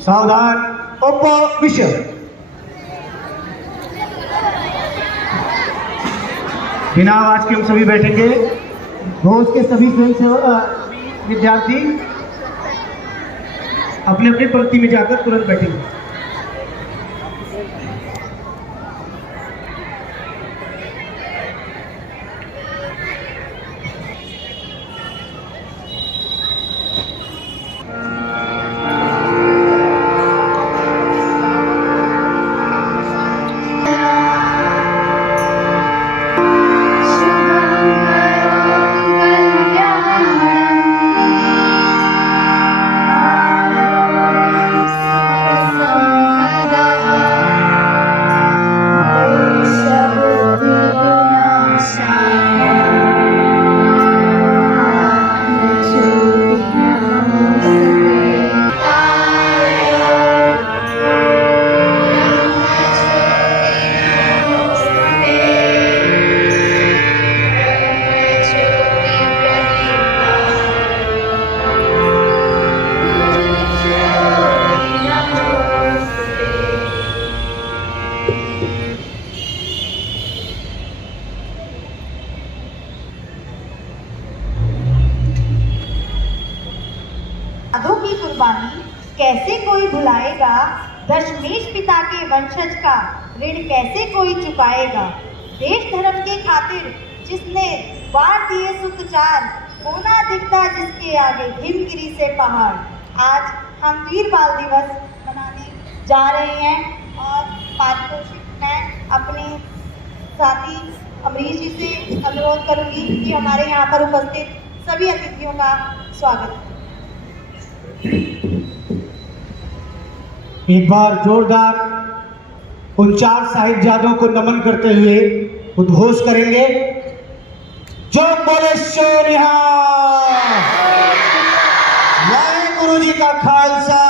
सावधान, उपविश्य। बिना आवाज के हम सभी बैठेंगे। घोष के सभी स्वयं विद्यार्थी अपने अपनी पंक्ति में जाकर तुरंत बैठेंगे। साधु की कुर्बानी कैसे कोई भुलाएगा, दशमेश पिता के वंशज का ऋण कैसे कोई चुकाएगा। देश धर्म के खातिर जिसने वार दिए सुतचार, होना दिखता जिसके आगे हिमगिरी से पहाड़। आज हम वीर बाल दिवस मनाने जा रहे हैं और पारितोषिक मैं अपने साथी अमरीश जी से अनुरोध करूंगी कि हमारे यहाँ पर उपस्थित सभी अतिथियों का स्वागत करें। एक बार जोरदार उन 4 साहिबजादों को नमन करते हुए उद्घोष करेंगे। जो बोले सो निहाल, वाहेगुरु जी का खालसा।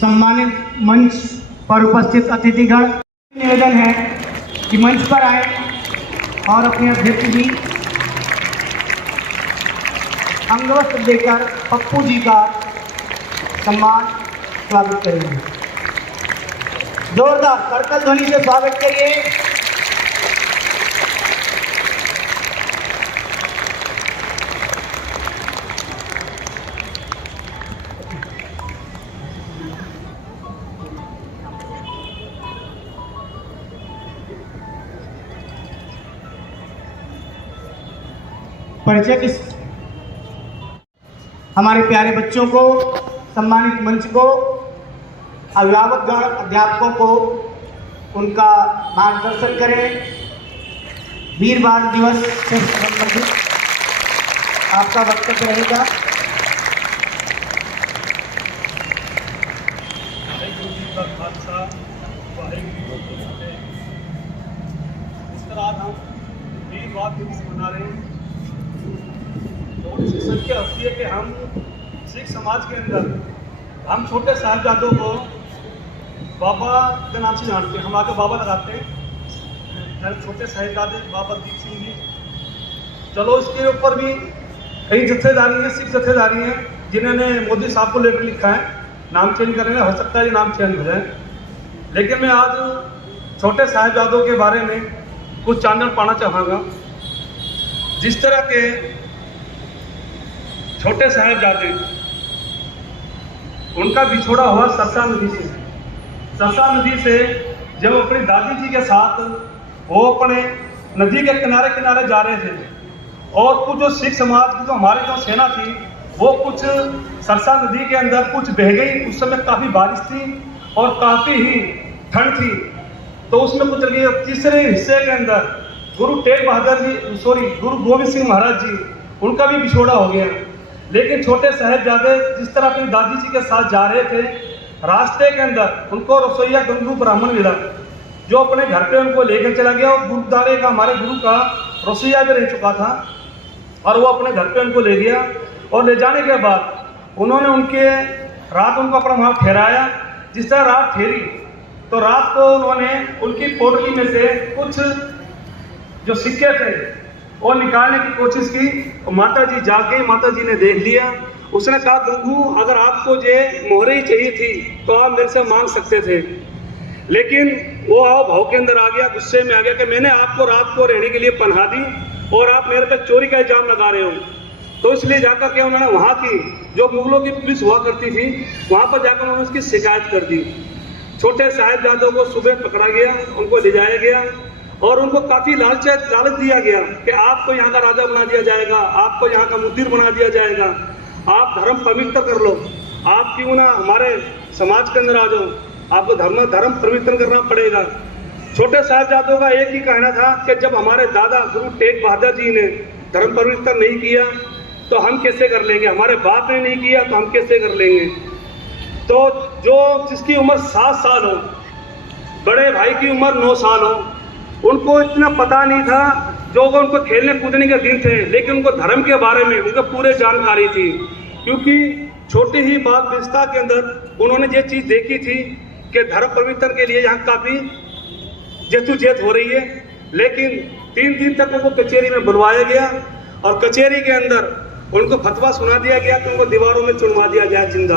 सम्मानित मंच पर उपस्थित अतिथिगण, निवेदन है कि मंच पर आए और अपने अध्यक्ष जी अंगवस्त्र देकर पप्पू जी का सम्मान स्वागत करेंगे। जोरदार करतल ध्वनि से स्वागत करिए। परिचय किस हमारे प्यारे बच्चों को, सम्मानित मंच को, अभिभावकगण, अध्यापकों को उनका मार्गदर्शन करें। वीर बाल दिवस से संबंधित आपका वक्तव्य रहेगा। इस तरह हम वीर बाल दिवस मना रहे हैं। इसकी संख्या होती है कि हम सिख समाज के अंदर हम छोटे साहिबजादों को बाबा के नाम से जानते हैं। हम आके बाबा लगाते हैं। छोटे साहिबजादे बाबा दीप सिंह जी। चलो इसके ऊपर भी कई जत्थेदारी हैं, सिख जत्थेदारी हैं जिन्होंने मोदी साहब को लेकर लिखा है। नाम चेंज करेंगे, हो सकता है ये नाम चेंज हो जाए, लेकिन मैं आज छोटे साहिबजादों के बारे में कुछ चानन पाना चाहूँगा। जिस तरह के छोटे साहिबजादे, उनका बिछोड़ा हुआ सरसा नदी से। सरसा नदी से जब अपनी दादी जी के साथ वो अपने नदी के किनारे किनारे जा रहे थे और कुछ जो सिख समाज की जो हमारी जो सेना थी वो कुछ सरसा नदी के अंदर कुछ बह गई। उस समय काफ़ी बारिश थी और काफ़ी ही ठंड थी, तो उसमें कुछ लगी। तीसरे हिस्से के अंदर गुरु तेग बहादुर जी, गुरु गोविंद सिंह महाराज जी, उनका भी बिछोड़ा हो गया। लेकिन छोटे साहिबजादे जिस तरह अपनी दादी जी के साथ जा रहे थे, रास्ते के अंदर उनको रसोईया गंगू ब्राह्मण मिला जो अपने घर पे उनको लेकर चला गया। और गुरुद्वारे का, हमारे गुरु का रसोईया भी रह चुका था और वो अपने घर पे उनको ले गया। और ले जाने के बाद उन्होंने रात उनको अपना वहाँ ठहराया। जिस तरह रात ठहरी तो रात को उन्होंने उनकी पोटली में से कुछ जो सिक्के थे वो निकालने की कोशिश की। माता जी जाग गई, माता जी ने देख लिया उसने कहा गुरु अगर आपको ये मोहरे ही चाहिए थी तो आप मेरे से मांग सकते थे, लेकिन वो भाव के अंदर आ गया, गुस्से में आ गया कि मैंने आपको रात को रहने के लिए पनाह दी और आप मेरे पे चोरी का इल्जाम लगा रहे हो। तो इसलिए जाकर के उन्होंने वहाँ की जो मुगलों की पुलिस हुआ करती थी वहाँ पर जाकर उन्होंने उसकी शिकायत कर दी। छोटे साहिबजादों को सुबह पकड़ा गया, उनको ले जाया गया और उनको काफ़ी लालच दिया गया कि आपको यहाँ का राजा बना दिया जाएगा, आपको यहाँ का मुद्दिर बना दिया जाएगा, आप धर्म पवित्र कर लो, आप क्यों ना हमारे समाज के अंदर आ जाओ, आपको धर्म पवित्र करना पड़ेगा। छोटे साहिबजादों का एक ही कहना था कि जब हमारे दादा गुरु तेग बहादुर जी ने धर्म पवित्र नहीं किया तो हम कैसे कर लेंगे, हमारे बाप ने नहीं किया तो हम कैसे कर लेंगे। तो जो जिसकी उम्र 7 साल हो, बड़े भाई की उम्र 9 साल हो, उनको इतना पता नहीं था, जो उनको खेलने कूदने के दिन थे, लेकिन उनको धर्म के बारे में उनको पूरे जानकारी थी, क्योंकि छोटी ही बाल अवस्था के अंदर उन्होंने ये चीज़ देखी थी कि धर्म पवित्र के लिए यहाँ काफ़ी जद्दोजहद हो रही है। लेकिन 3 दिन तक उनको कचहरी में बुलवाया गया और कचहरी के अंदर उनको फतवा सुना दिया गया कि उनको दीवारों में चुनवा दिया जाए जिंदा,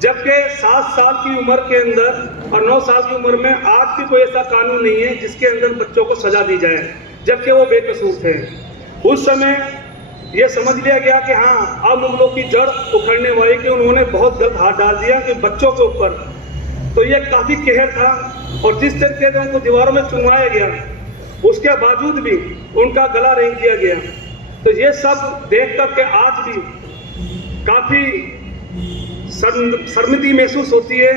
जबकि 7 साल की उम्र के अंदर और 9 साल की उम्र में आज भी कोई ऐसा कानून नहीं है जिसके अंदर बच्चों को सजा दी जाए, जबकि वो बेकसूर थे। उस समय ये समझ लिया गया कि हाँ अब मुगलों की जड़ उखड़ने वाली, कि उन्होंने बहुत गलत हाथ डाल दिया कि बच्चों के ऊपर, तो ये काफ़ी कहर था। और जिस तरीके से उनको दीवारों में चुनवाया गया उसके बावजूद भी उनका गला रेंग दिया गया। तो ये सब देख कर के आज भी काफ़ी शर्मिंदगी महसूस होती है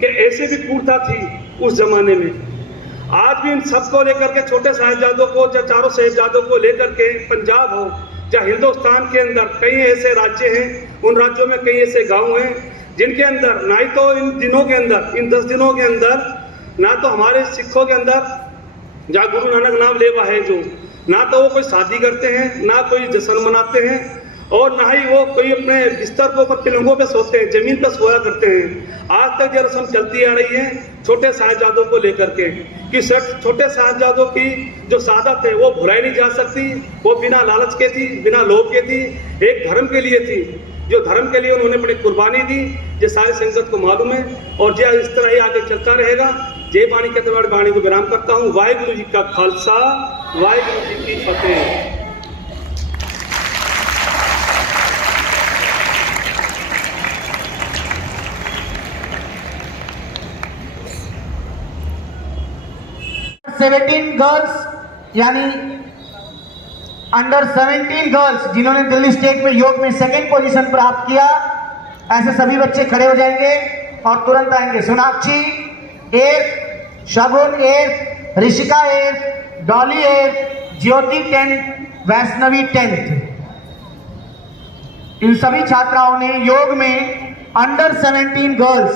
कि ऐसे भी क्रूरता थी उस जमाने में। आज भी इन सबको लेकर के, छोटे साहिबजादों को या चारों साहिबजादों को लेकर के, पंजाब हो या हिंदुस्तान के अंदर कई ऐसे राज्य हैं, उन राज्यों में कई ऐसे गांव हैं जिनके अंदर ना ही तो इन दिनों के अंदर, इन 10 दिनों के अंदर, ना तो हमारे सिखों के अंदर जहाँ गुरु नानक नाम लेवा है जो, ना तो वो कोई शादी करते हैं, ना कोई जश्न मनाते हैं, और ना ही वो कोई अपने बिस्तर के ऊपर पलंगों पे सोते हैं, जमीन पर सोया करते हैं। आज तक ये रस्म चलती आ रही है छोटे साहिबजादों को लेकर के, कि छोटे साहिबजादों की जो सादत है वो भुलाई नहीं जा सकती। वो बिना लालच के थी, बिना लोभ के थी, एक धर्म के लिए थी, जो धर्म के लिए उन्होंने बड़ी कुर्बानी दी। ये सारी संगत को मालूम है और ये इस तरह ही आगे चलता रहेगा। जय बाणी कहते हुए बाणी को विराम करता हूँ। वाहिगुरु जी का खालसा, वाहिगुरु जी की फतेह। गर्ल्स यानी अंडर 17 गर्ल्स जिन्होंने दिल्ली स्टेट में योग में 2nd पोजीशन प्राप्त किया, ऐसे सभी बच्चे खड़े हो जाएंगे और तुरंत आएंगे। सोनाक्षी 8, शगुन 8, ऋषिका 8, डॉली 8, ज्योति 10, वैष्णवी 10th। इन सभी छात्राओं ने योग में अंडर 17 गर्ल्स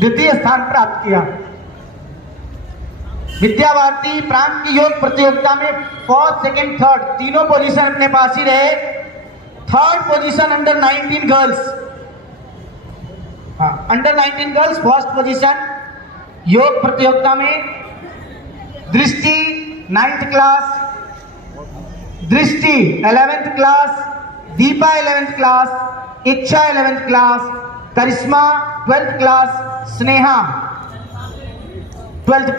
द्वितीय स्थान प्राप्त किया। विद्या भारती प्रांत की योग प्रतियोगिता में 1st, 2nd, 3rd तीनों पोजीशन अपने पास ही रहे। 3rd position under 19 girls, under 19 girls 1st position योग प्रतियोगिता में। दृष्टि 9th क्लास, दृष्टि 11th class, Deepa 11th class, इच्छा 11th क्लास, करिश्मा 12th क्लास, स्नेहा 12th